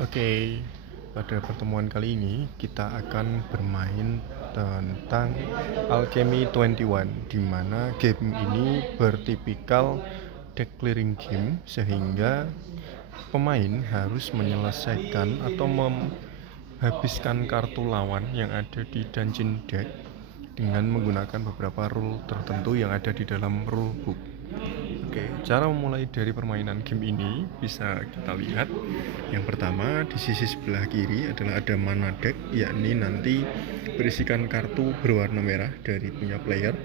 Oke, pada pertemuan kali ini kita akan bermain tentang Alchemy 21, di mana game ini bertipikal deck clearing game sehingga pemain harus menyelesaikan atau menghabiskan kartu lawan yang ada di dungeon deck dengan menggunakan beberapa rule tertentu yang ada di dalam rulebook. Oke, cara memulai dari permainan game ini bisa kita lihat. Yang pertama, di sisi sebelah kiri adalah ada mana deck, yakni nanti berisikan kartu berwarna merah dari punya player.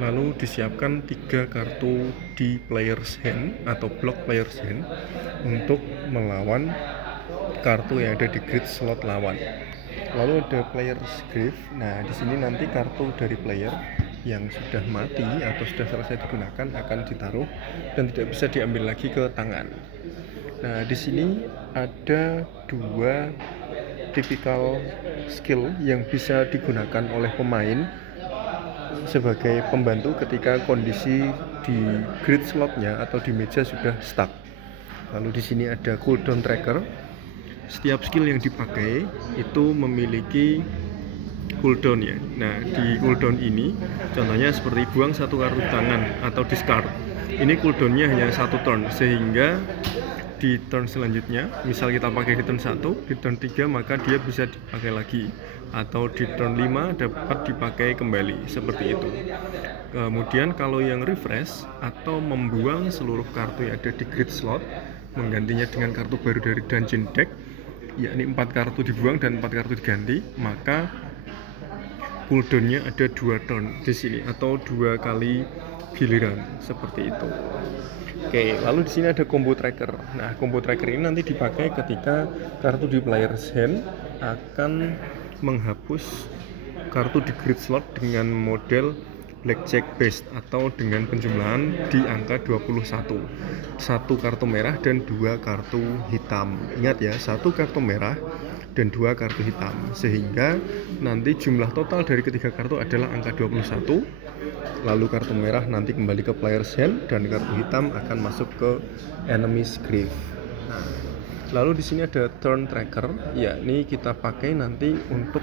Lalu disiapkan 3 kartu di player's hand atau block player's hand untuk melawan kartu yang ada di grid slot lawan. Lalu ada player's grave. Nah, di sini nanti kartu dari player yang sudah mati atau sudah selesai digunakan akan ditaruh dan tidak bisa diambil lagi ke tangan. Nah, di sini ada 2 tipikal skill yang bisa digunakan oleh pemain sebagai pembantu ketika kondisi di grid slotnya atau di meja sudah stuck. Lalu di sini ada cooldown tracker. Setiap skill yang dipakai itu memiliki cooldown ya. Nah, di cooldown ini contohnya seperti buang 1 kartu tangan atau discard. Ini cooldownnya hanya 1 turn, sehingga di turn selanjutnya, misal kita pakai di turn 1, di turn 3 maka dia bisa dipakai lagi, atau di turn 5 dapat dipakai kembali, seperti itu. Kemudian kalau yang refresh atau membuang seluruh kartu yang ada di grid slot, menggantinya dengan kartu baru dari dungeon deck, yakni 4 kartu dibuang dan 4 kartu diganti, maka cooldownnya ada 2 turn di sini atau 2 kali giliran, seperti itu. Oke, lalu di sini ada combo tracker. Nah, combo tracker ini nanti dipakai ketika kartu di player's hand akan menghapus kartu di grid slot dengan model blackjack based atau dengan penjumlahan di angka 21. 1 kartu merah dan 2 kartu hitam. Ingat ya, 1 kartu merah dan 2 kartu hitam, sehingga nanti jumlah total dari ketiga kartu adalah angka 21. Lalu kartu merah nanti kembali ke player's hand dan kartu hitam akan masuk ke enemy's grave. Nah, lalu di sini ada turn tracker, yakni kita pakai nanti untuk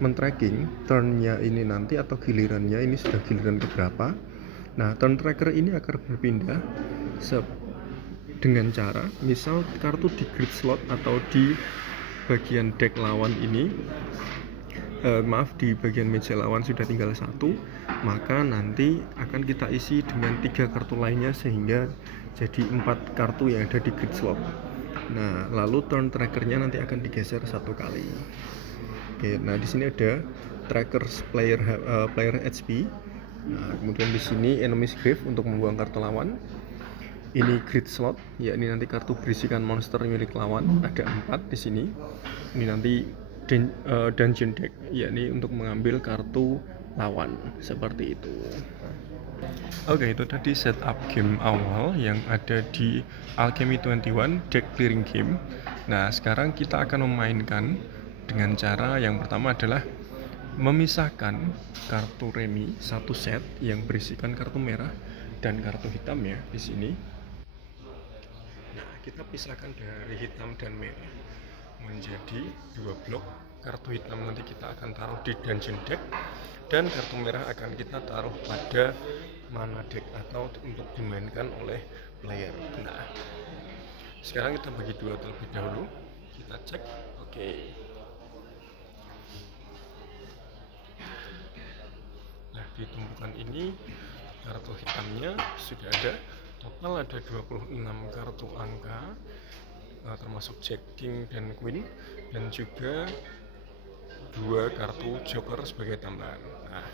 men-tracking turnnya ini nanti atau gilirannya ini sudah giliran keberapa. Nah, turn tracker ini akan berpindah dengan cara misal kartu di grid slot atau di bagian deck lawan ini di bagian meja lawan sudah tinggal 1, maka nanti akan kita isi dengan 3 kartu lainnya sehingga jadi 4 kartu yang ada di grid slot. Nah, lalu turn trackernya nanti akan digeser 1 kali. Oke, nah di sini ada trackers player HP. Nah, kemudian di sini enemy's grave untuk membuang kartu lawan. Ini grid slot, yakni nanti kartu berisikan monster milik lawan ada 4 di sini. Ini nanti dungeon deck, yakni untuk mengambil kartu lawan, seperti itu. Oke, itu tadi setup game awal yang ada di Alchemy 21 deck clearing game. Nah, sekarang kita akan memainkan dengan cara yang pertama adalah memisahkan kartu remi 1 set yang berisikan kartu merah dan kartu hitam ya di sini. Nah, kita pisahkan dari hitam dan merah menjadi 2 blok. Kartu hitam nanti kita akan taruh di dungeon deck dan kartu merah akan kita taruh pada mana deck atau untuk dimainkan oleh player. Nah, sekarang kita bagi 2 terlebih dahulu. Kita cek. Oke. Nah, di tumpukan ini kartu hitamnya sudah ada. Total ada 26 kartu angka, termasuk Jack, King, dan Queen, dan juga 2 kartu Joker sebagai tambahan. Nah,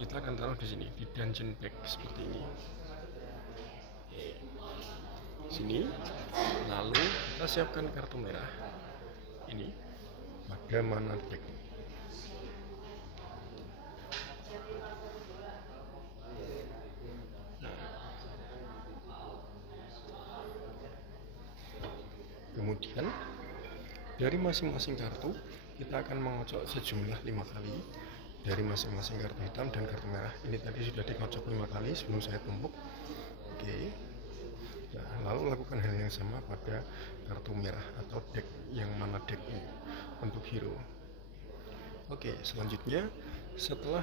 kita akan taruh di sini di dungeon deck seperti ini. Sini. Lalu kita siapkan kartu merah ini pada mana deck. Kemudian dari masing-masing kartu kita akan mengocok sejumlah 5 kali dari masing-masing kartu hitam dan kartu merah. Ini tadi sudah dikocok 5 kali sebelum saya tumpuk. Oke. Nah, lalu lakukan hal yang sama pada kartu merah atau deck deck ini untuk hero. Oke, selanjutnya setelah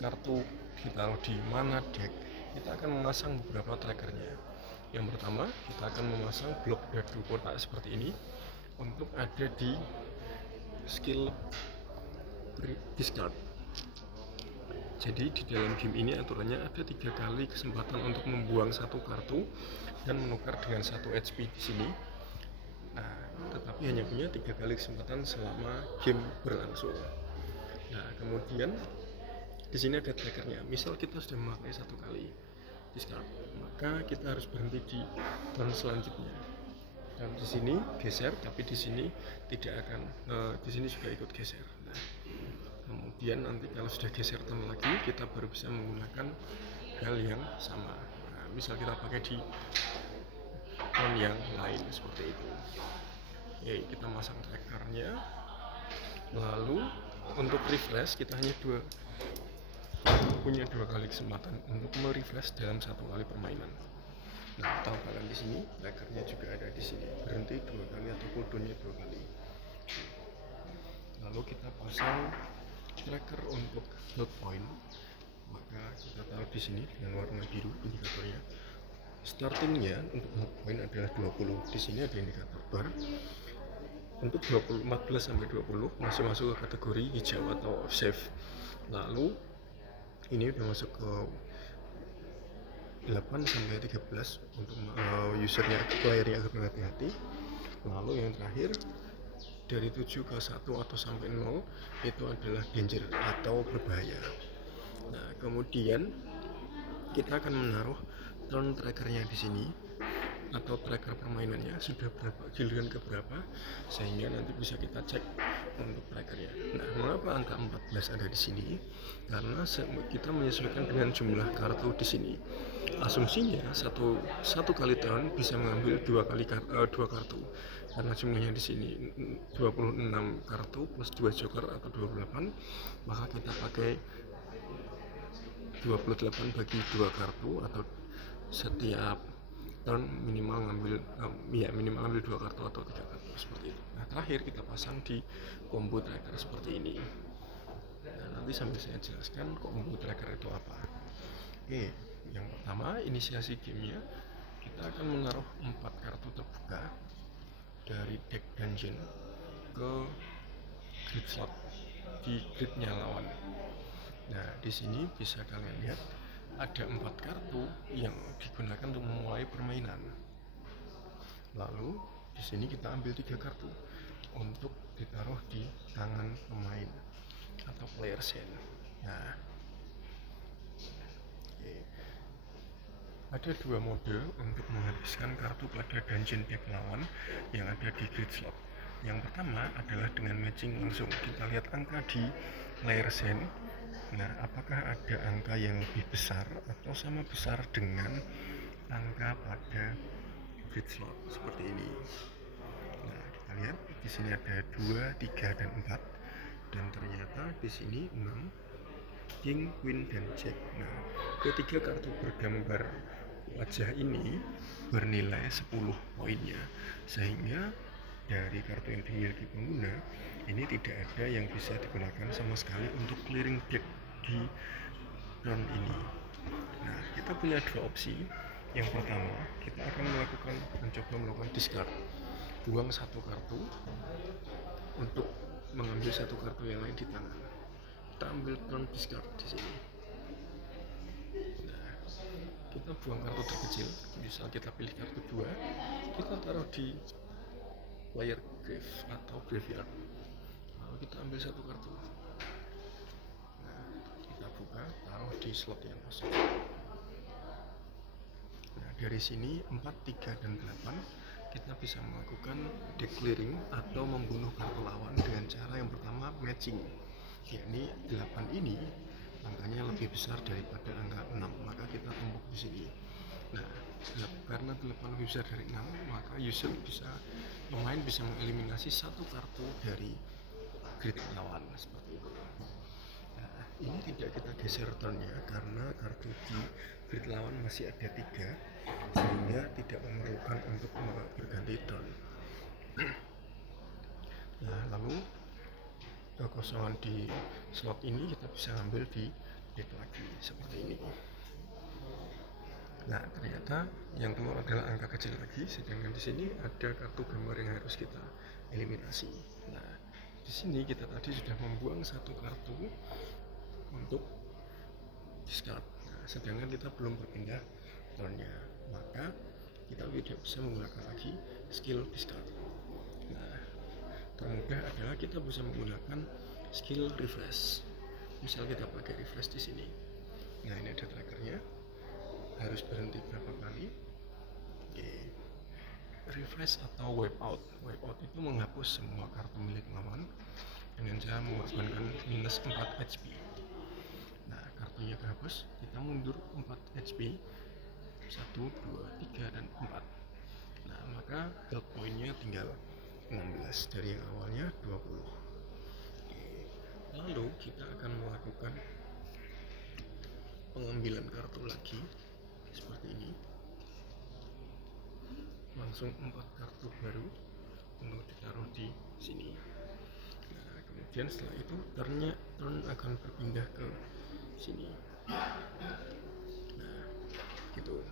kartu ditaruh di mana deck, kita akan memasang beberapa trackernya. Yang pertama, kita akan memasang blok dadu kotak seperti ini untuk ada di skill discard. Jadi di dalam game ini aturannya ada 3 kali kesempatan untuk membuang satu kartu dan menukar dengan 1 HP di sini. Nah, tetapi hanya punya 3 kali kesempatan selama game berlangsung. Nah, kemudian di sini ada trackernya. Misal kita sudah memakai 1 kali discard, maka kita harus berhenti di turn selanjutnya. Dan di sini geser, tapi di sini tidak akan. Di sini juga ikut geser. Nah, kemudian nanti kalau sudah geser turn lagi, kita baru bisa menggunakan hal yang sama. Nah, misal kita pakai di turn yang lain seperti itu. Oke, kita masang trackernya. Lalu untuk refresh kita hanya punya 2 kali kesempatan untuk merefresh dalam 1 kali permainan. Nah, tahu kalian di sini trackernya juga ada di sini, berhenti 2 kali atau cooldownnya 2 kali. Lalu kita pasang tracker untuk health point, maka kita taruh di sini dengan warna biru indikatornya. Startingnya untuk health point adalah 20. Di sini ada indikator bar. Untuk 14 sampai 20 masih masuk ke kategori hijau atau safe. Lalu ini udah masuk ke 8 sampai 13 untuk usernya, playernya agak berhati-hati. Lalu yang terakhir dari 7 ke 1 atau sampai 0 itu adalah danger atau berbahaya. Nah, kemudian kita akan menaruh turn trackernya di sini atau tracker permainannya sudah berapa, giliran ke berapa, sehingga nanti bisa kita cek untuk trackernya. Nah, mengapa angka 14 ada di sini? Karena kita menyesuaikan dengan jumlah kartu di sini. Asumsinya satu kali turn bisa mengambil 2 kartu. Karena jumlahnya di sini 26 kartu plus 2 joker atau 28, maka kita pakai 28 bagi 2 kartu atau setiap turn minimal ngambil 2 kartu atau 3 kartu seperti itu. Nah, terakhir kita pasang di combo tracker seperti ini. Nah, nanti sambil saya jelaskan combo tracker itu apa. Oke, yang pertama inisiasi gamenya kita akan menaruh 4 kartu terbuka dari deck dungeon ke grid slot di gridnya lawan. Nah, di sini bisa kalian lihat ada 4 kartu yang digunakan untuk memulai permainan. Lalu di sini kita ambil 3 kartu untuk ditaruh di tangan pemain atau player hand. Nah, ada 2 mode untuk menghabiskan kartu pada dungeon deck lawan yang ada di grid slot. Yang pertama adalah dengan matching langsung. Kita lihat angka di player hand. Nah, apakah ada angka yang lebih besar atau sama besar dengan angka pada grid slot seperti ini. Nah, kita lihat di sini ada 2, 3 dan 4, dan ternyata di sini 6, king, queen dan jack. Nah, ketiga kartu bergambar wajah ini bernilai 10 poinnya, sehingga dari kartu yang dimiliki pengguna ini tidak ada yang bisa digunakan sama sekali untuk clearing deck di turn ini. Nah, kita punya 2 opsi. Yang pertama, kita akan mencoba melakukan discard, buang 1 kartu untuk mengambil 1 kartu yang lain di tangan. Kita ambil turn discard di sini. Nah, kita buang kartu terkecil. Misal kita pilih kartu 2, kita taruh di player grave atau graveyard. Lalu kita ambil 1 kartu. Nah, kita buka, taruh di slot yang kosong. Nah, dari sini 4, 3 dan 8 kita bisa melakukan deck clearing atau membunuh kartu lawan dengan cara yang pertama matching, yakni 8 ini angkanya lebih besar daripada angka 6, maka kita tumbuk di sini. Nah, karena 8 lebih besar dari 6, maka pemain bisa mengeliminasi 1 kartu dari grid lawan seperti itu. Nah, ini tidak kita geser turnnya karena kartu di grid lawan masih ada 3, sehingga tidak memerlukan untuk berganti turn. kekosongan di slot ini kita bisa ambil di deck lagi seperti ini. Nah, ternyata yang keluar adalah angka kecil lagi, sedangkan di sini ada kartu gambar yang harus kita eliminasi. Nah, di sini kita tadi sudah membuang satu kartu untuk discard. Nah, sedangkan kita belum berpindah turnnya, maka kita tidak bisa menggunakan lagi skill discard. Nah, termudah adalah kita bisa menggunakan skill refresh. Misal kita pakai refresh di sini. Nah, ini ada trackernya. Harus berhenti berapa kali. Oke. Refresh atau wipe out. Wipe out itu menghapus semua kartu milik lawan dengan cara mengorbankan minus 4 HP. Nah, kartunya kehapus, kita mundur 4 HP. 1, 2, 3, dan 4. Nah, maka build pointnya tinggal 16 dari yang awalnya 20. Oke. Lalu kita akan melakukan pengambilan kartu lagi seperti ini, langsung 4 kartu baru untuk ditaruh di sini. Nah, kemudian setelah itu turn akan berpindah ke sini. Nah, gitu.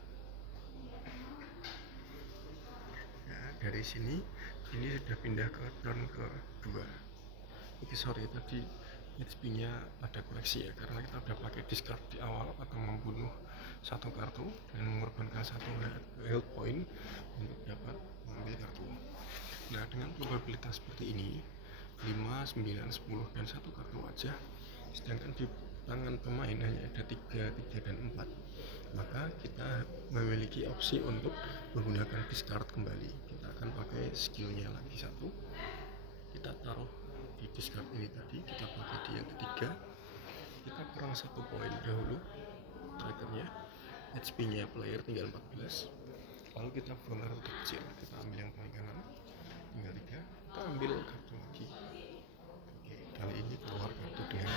Nah, dari sini ini sudah pindah ke turn kedua. Oke, sorry tadi HP-nya ada koleksi ya, karena kita udah pakai discard di awal atau membunuh satu kartu dan mengorbankan satu health point untuk dapat mengambil kartu. Nah, dengan probabilitas seperti ini 5, 9, 10, dan satu kartu aja, sedangkan di tangan pemain hanya ada 3, 3, dan 4, maka kita memiliki opsi untuk menggunakan discard kembali. Kita akan pakai skillnya lagi satu, kita taruh di discard ini tadi, kita pakai di yang ketiga, kita kurang 1 poin dahulu trackernya, HP-nya player tinggal 14, lalu kita buang kartu kecil, kita ambil yang paling kanan tinggal 3, kita ambil kartu lagi. Oke, kali ini keluar kartu dengan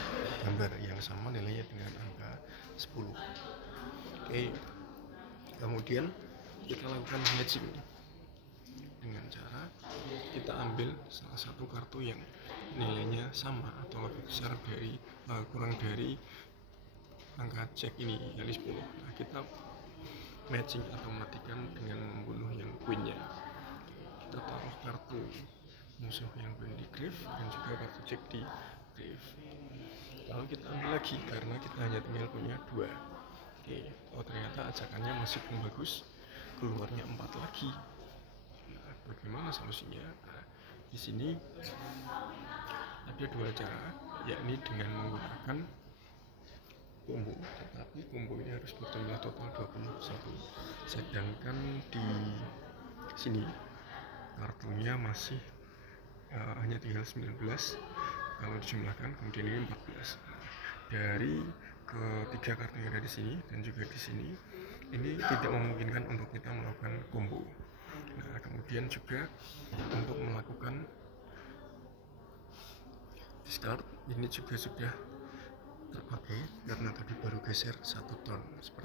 gambar yang sama, nilainya dengan angka 10. Oke, kemudian kita lakukan matching dengan cara kita ambil salah satu kartu yang nilainya sama atau lebih besar dari kurang dari angka cek ini, yakni 10. Nah, kita matching atau matikan dengan membunuh yang queen-nya. Kita taruh kartu musuh yang queen di grave dan juga kartu cek di grave. Lalu kita ambil lagi karena kita hanya tinggal punya 2. Oke, oh ternyata ajakannya masih belum bagus, keluarnya 4 lagi. Nah, bagaimana solusinya? Nah, di sini ada 2 cara, yakni dengan menggunakan combo, tetapi combo ini harus berjumlah total 21. Sedangkan di sini kartunya masih hanya tinggal 19. Kalau dijumlahkan kemudian ini 14. Dari ketiga kartu yang ada di sini dan juga di sini, ini tidak memungkinkan untuk kita melakukan combo. Nah, kemudian juga untuk melakukan discard ini juga sudah terpakai karena tadi baru geser 1 turn seperti